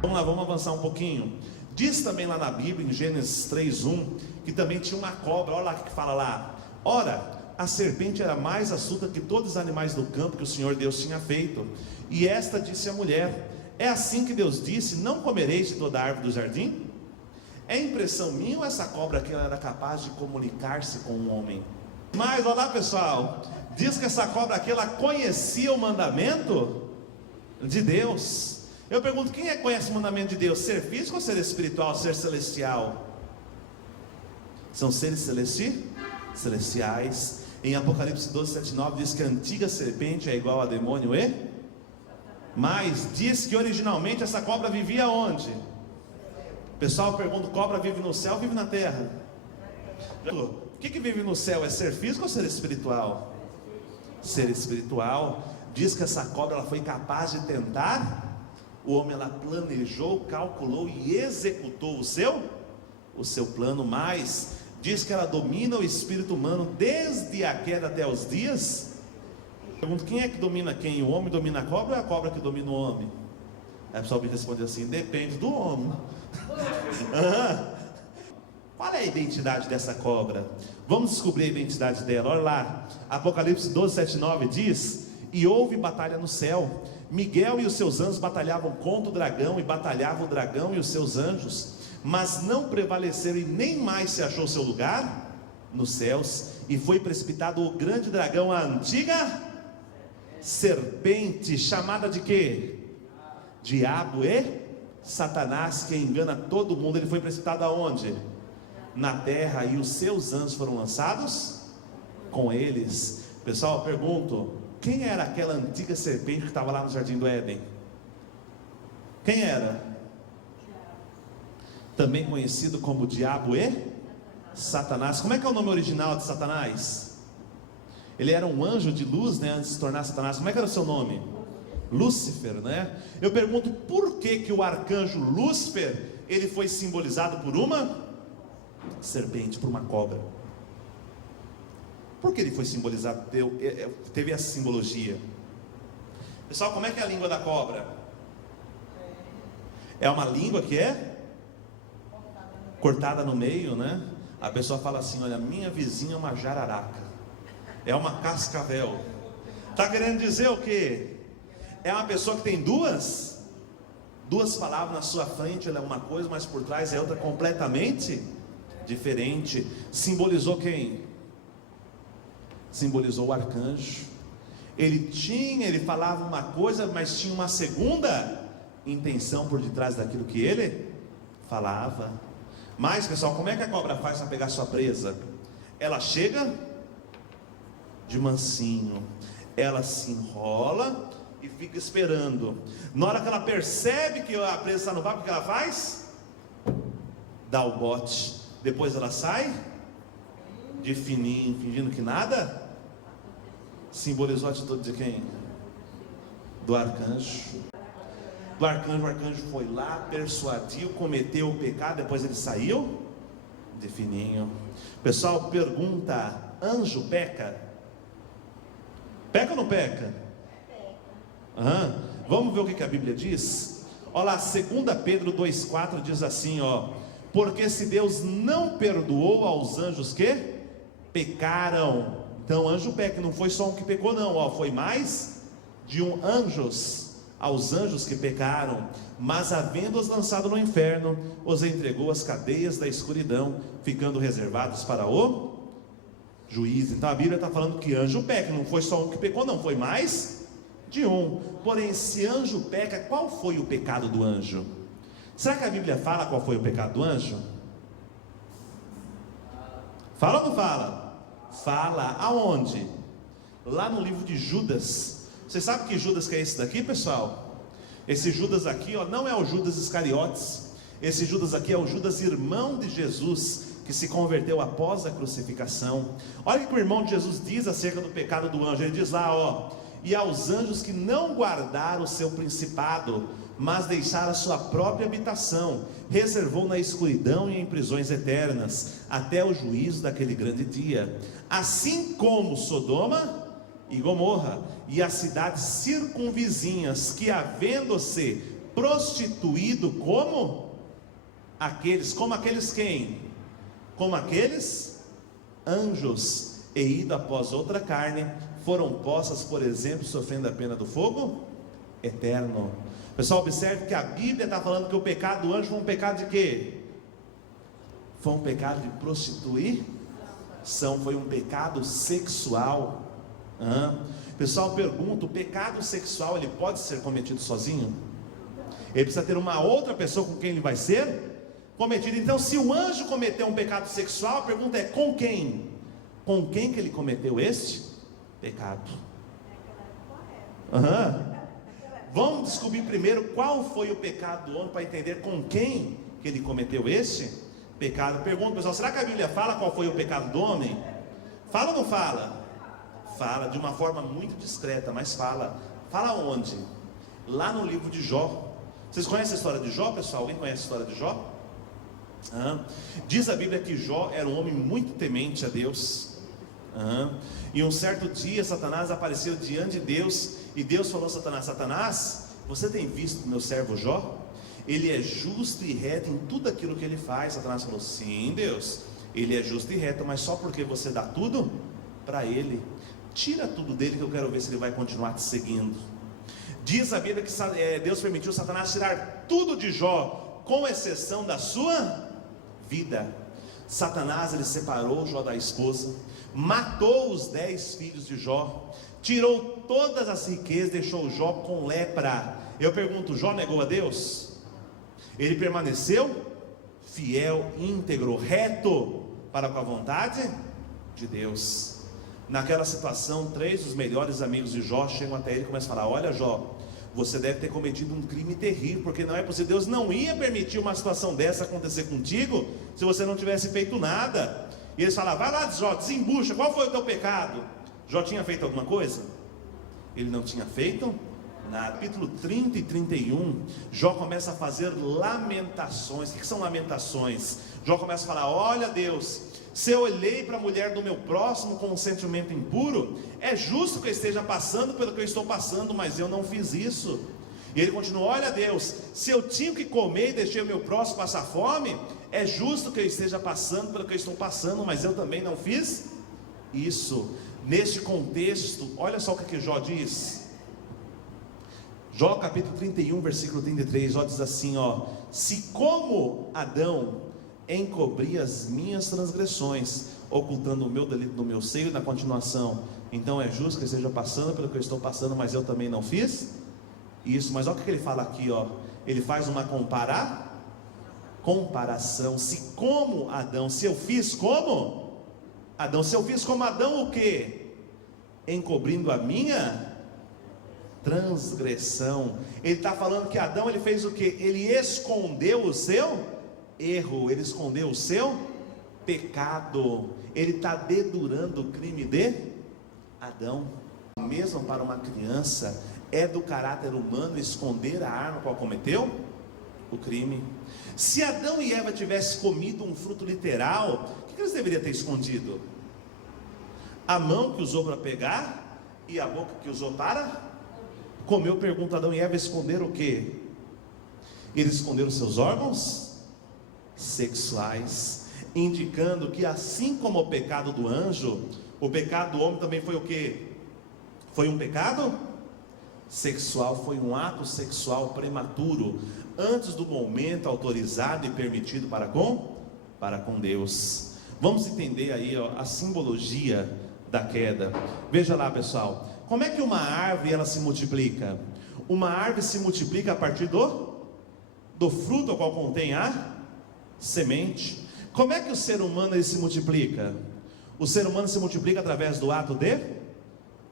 Vamos lá, vamos avançar um pouquinho. Diz também lá na Bíblia, em Gênesis 3:1, que também tinha uma cobra. Olha lá o que fala lá. Ora, a serpente era mais astuta que todos os animais do campo que o Senhor Deus tinha feito. E esta disse à mulher: é assim que Deus disse: não comereis de toda a árvore do jardim? É impressão minha ou essa cobra aqui ela era capaz de comunicar-se com um homem? Mas olha lá, pessoal, diz que essa cobra aqui ela conhecia o mandamento de Deus. Eu pergunto, quem conhece o mandamento de Deus? Ser físico ou ser espiritual, ser celestial? São seres celestiais. Em Apocalipse 12:7-9 diz que a antiga serpente é igual a demônio mas diz que originalmente essa cobra vivia onde? O pessoal pergunta, cobra vive no céu ou vive na terra? O que vive no céu? É ser físico ou ser espiritual? Ser espiritual. Diz que essa cobra ela foi capaz de tentar o homem, ela planejou, calculou e executou o seu plano. Mas diz que ela domina o espírito humano desde a queda até os dias. Pergunto, quem é que domina quem? O homem domina a cobra ou é a cobra que domina o homem? Aí o pessoal me responde assim: depende do homem. Qual é a identidade dessa cobra? Vamos descobrir a identidade dela. Olha lá, Apocalipse 12:7-9 diz: e houve batalha no céu. Miguel e os seus anjos batalhavam contra o dragão, e batalhava o dragão e os seus anjos, mas não prevaleceram, e nem mais se achou seu lugar nos céus. E foi precipitado o grande dragão, a antiga serpente, chamada de quê? Diabo e Satanás, que engana todo mundo. Ele foi precipitado aonde? Na terra, e os seus anjos foram lançados com eles. Pessoal, eu pergunto, quem era aquela antiga serpente que estava lá no jardim do Éden? Quem era? Também conhecido como Diabo e Satanás. Como é que é o nome original de Satanás? Ele era um anjo de luz, né, antes de se tornar Satanás. Como é que era o seu nome? Lúcifer, né? Eu pergunto, por que o arcanjo Lúcifer, ele foi simbolizado por uma serpente, por uma cobra? Por que ele foi simbolizado? Teve essa simbologia. Pessoal, como é que é a língua da cobra? É uma língua que é cortada no meio, né? A pessoa fala assim: olha, minha vizinha é uma jararaca, é uma cascavel. Está querendo dizer o quê? É uma pessoa que tem duas palavras na sua frente. Ela é uma coisa, mas por trás é outra completamente diferente. Simbolizou quem? Simbolizou o arcanjo. Ele falava uma coisa, mas tinha uma segunda intenção por detrás daquilo que ele falava. Mas, pessoal, como é que a cobra faz para pegar sua presa? Ela chega de mansinho, ela se enrola e fica esperando. Na hora que ela percebe que a presa está no vácuo, o que ela faz? Dá o bote. Depois ela sai de fininho, fingindo que nada. Simbolizou a atitude de quem? Do arcanjo. O arcanjo foi lá, persuadiu, cometeu o pecado, depois ele saiu de fininho. Pessoal, pergunta: anjo peca? Peca ou não peca? Vamos ver o que a Bíblia diz? Olha lá, 2 Pedro 2,4 diz assim, ó: porque se Deus não perdoou aos anjos que pecaram. Então anjo peca, não foi só um que pecou não, ó, foi mais de aos anjos que pecaram, mas havendo-os lançado no inferno, os entregou às cadeias da escuridão, ficando reservados para o juízo. Então a Bíblia está falando que anjo peca, não foi só um que pecou não, foi mais de um. Porém, se anjo peca, qual foi o pecado do anjo? Será que a Bíblia fala qual foi o pecado do anjo? Fala ou não fala? Fala. Aonde? Lá no livro de Judas. Você sabe que Judas que é esse daqui, pessoal? Esse Judas aqui, ó, não é o Judas Iscariotes. Esse Judas aqui é o Judas irmão de Jesus, que se converteu após a crucificação. Olha o que o irmão de Jesus diz acerca do pecado do anjo. Ele diz lá, ó: e aos anjos que não guardaram o seu principado, mas deixaram a sua própria habitação, reservou na escuridão e em prisões eternas, até o juízo daquele grande dia. Assim como Sodoma e Gomorra, e as cidades circunvizinhas, que havendo-se prostituído como aqueles quem? Como aqueles anjos, e ido após outra carne, foram postas, por exemplo, sofrendo a pena do fogo eterno. Pessoal, observe que a Bíblia está falando que o pecado do anjo foi um pecado de quê? Foi um pecado de prostituição, foi um pecado sexual. Pessoal, pergunta, o pecado sexual, ele pode ser cometido sozinho? Ele precisa ter uma outra pessoa com quem ele vai ser cometido. Então, se o anjo cometeu um pecado sexual, a pergunta é, com quem? Com quem que ele cometeu este pecado? Vamos descobrir primeiro qual foi o pecado do homem, para entender com quem que ele cometeu este pecado. Pergunta, pessoal, será que a Bíblia fala qual foi o pecado do homem? Fala ou não fala? Fala de uma forma muito discreta, mas fala. Fala onde? Lá no livro de Jó. Vocês conhecem a história de Jó, pessoal? Alguém conhece a história de Jó? Diz a Bíblia que Jó era um homem muito temente a Deus. E um certo dia Satanás apareceu diante de Deus, e Deus falou a Satanás: Satanás, você tem visto meu servo Jó? Ele é justo e reto em tudo aquilo que ele faz. Satanás falou: sim, Deus, ele é justo e reto, mas só porque você dá tudo para ele. Tira tudo dele, que eu quero ver se ele vai continuar te seguindo. Diz a Bíblia que Deus permitiu Satanás tirar tudo de Jó, com exceção da sua vida. Satanás, ele separou Jó da esposa, matou os 10 filhos de Jó, tirou todas as riquezas, deixou Jó com lepra. Eu pergunto, Jó negou a Deus? Ele permaneceu fiel, íntegro, reto para com a vontade de Deus. Naquela situação, 3 dos melhores amigos de Jó chegam até ele e começam a falar: olha, Jó, você deve ter cometido um crime terrível, porque não é possível, Deus não ia permitir uma situação dessa acontecer contigo, se você não tivesse feito nada. E eles falaram: vai lá, Jó, desembucha, qual foi o teu pecado? Jó tinha feito alguma coisa? Ele não tinha feito nada. Capítulo 30 e 31, Jó começa a fazer lamentações. O que são lamentações? Jó começa a falar: olha, Deus, se eu olhei para a mulher do meu próximo com um sentimento impuro, é justo que eu esteja passando pelo que eu estou passando, mas eu não fiz isso. E ele continua: olha, Deus, se eu tinha que comer e deixei o meu próximo passar fome, é justo que eu esteja passando pelo que eu estou passando, mas eu também não fiz isso. Neste contexto, olha só o que Jó diz. Jó capítulo 31, versículo 33, Jó diz assim, se como Adão encobri as minhas transgressões, ocultando o meu delito no meu seio, na continuação, então é justo que eu esteja passando pelo que eu estou passando, mas eu também não fiz isso. Mas olha o que ele fala aqui, ele faz uma comparação. Se como Adão, se eu fiz como Adão, se eu fiz como Adão, o que? Encobrindo a minha transgressão. Ele está falando que Adão, ele fez o que? Ele escondeu o seu erro, ele escondeu o seu pecado, ele está dedurando o crime de Adão. Mesmo para uma criança, é do caráter humano esconder a arma qual cometeu o crime. Se Adão e Eva tivessem comido um fruto literal, o que eles deveriam ter escondido? A mão que usou para pegar e a boca que usou para comer. Eu pergunto, Adão e Eva esconderam o quê? Eles esconderam seus órgãos sexuais, indicando que assim como o pecado do anjo, o pecado do homem também foi o quê? Foi um pecado sexual, foi um ato sexual prematuro, antes do momento autorizado e permitido para com Deus. Vamos entender aí a simbologia da queda. Veja lá, pessoal, como é que uma árvore ela se multiplica? Uma árvore se multiplica a partir do fruto ao qual contém a semente. Como é que o ser humano ele se multiplica? O ser humano se multiplica através do ato de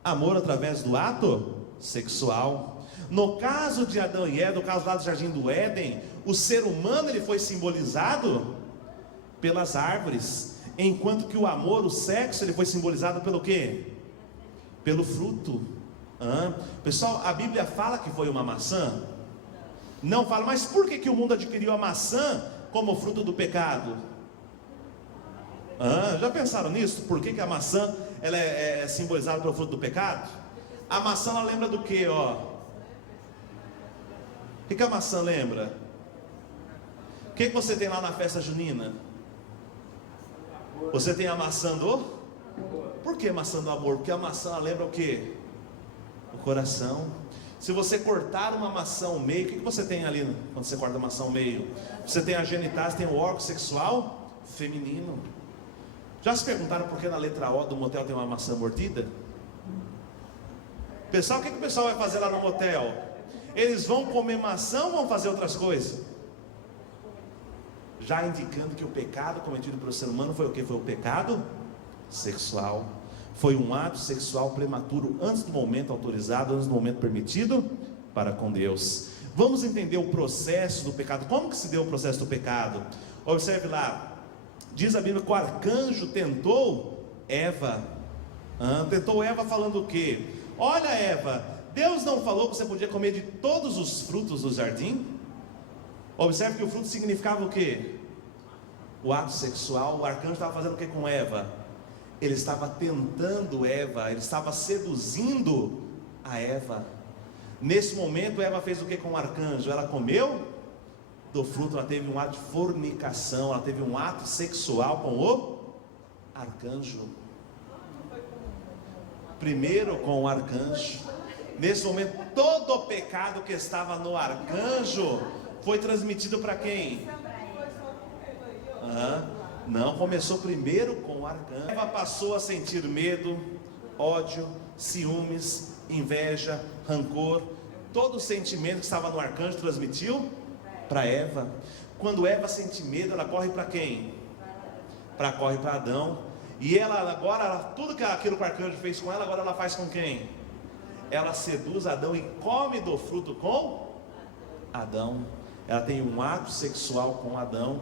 amor, através do ato sexual. No caso de Adão e Eva, no caso lá do Jardim do Éden, o ser humano ele foi simbolizado pelas árvores, enquanto que o amor, o sexo, ele foi simbolizado pelo quê? Pelo fruto. Pessoal, a Bíblia fala que foi uma maçã? Não fala, mas por que o mundo adquiriu a maçã como fruto do pecado? Já pensaram nisso? Por que a maçã ela é simbolizada pelo fruto do pecado? A maçã ela lembra do que? O que a maçã lembra? O que você tem lá na festa junina? Você tem a maçã do? Por que maçã do amor? Porque a maçã lembra o quê? O coração. Se você cortar uma maçã ao meio, o que você tem ali quando você corta a maçã ao meio? Você tem a genitália, tem o órgão sexual feminino. Já se perguntaram por que na letra O do motel tem uma maçã mordida? Pessoal, o que o pessoal vai fazer lá no motel? Eles vão comer maçã ou vão fazer outras coisas? Já indicando que o pecado cometido pelo ser humano foi o que? Foi o pecado sexual. Foi um ato sexual prematuro, antes do momento autorizado, antes do momento permitido para com Deus. Vamos entender o processo do pecado. Como que se deu o processo do pecado? Observe lá. Diz a Bíblia que o arcanjo tentou Eva. Tentou Eva falando o quê? Olha, Eva, Deus não falou que você podia comer de todos os frutos do jardim? Observe que o fruto significava o quê? O ato sexual. O arcanjo estava fazendo o que com Eva? Ele estava tentando Eva, ele estava seduzindo a Eva. Nesse momento, Eva fez o que com o arcanjo? Ela comeu do fruto, ela teve um ato de fornicação, ela teve um ato sexual com o arcanjo. Primeiro com o arcanjo. Nesse momento, todo o pecado que estava no arcanjo foi transmitido para quem? Não, começou primeiro com o arcanjo. Eva passou a sentir medo, ódio, ciúmes, inveja, rancor. Todo o sentimento que estava no arcanjo transmitiu para Eva. Quando Eva sente medo, ela corre para quem? Corre para Adão. E ela agora, tudo aquilo que o arcanjo fez com ela, agora ela faz com quem? Ela seduz Adão e come do fruto com Adão. Ela tem um ato sexual com Adão.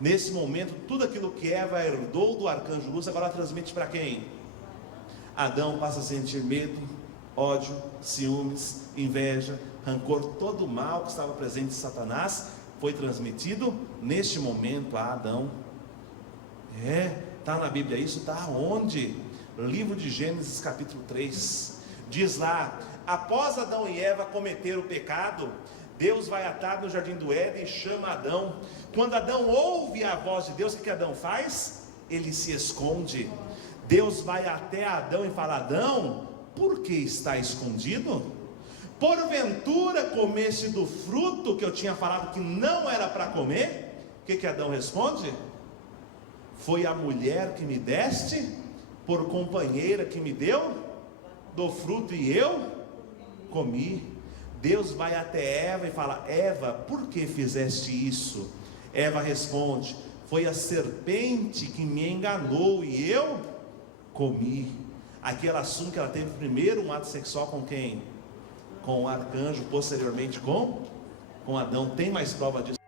Nesse momento, tudo aquilo que Eva herdou do arcanjo luz, agora ela transmite para quem? Adão passa a sentir medo, ódio, ciúmes, inveja, rancor. Todo o mal que estava presente em Satanás foi transmitido neste momento a Adão. Está na Bíblia isso? Está onde? Livro de Gênesis capítulo 3. Diz lá, após Adão e Eva cometer o pecado, Deus vai atar no jardim do Éden e chama Adão. Quando Adão ouve a voz de Deus, o que Adão faz? Ele se esconde. Deus vai até Adão e fala: Adão, por que está escondido? Porventura comeste do fruto que eu tinha falado que não era para comer? O que Adão responde? Foi a mulher que me deste por companheira que me deu do fruto e eu comi. Deus vai até Eva e fala: Eva, por que fizeste isso? Eva responde: foi a serpente que me enganou e eu comi. Aqui ela assume que ela teve primeiro um ato sexual com quem? Com o arcanjo, posteriormente com Adão. Tem mais prova disso?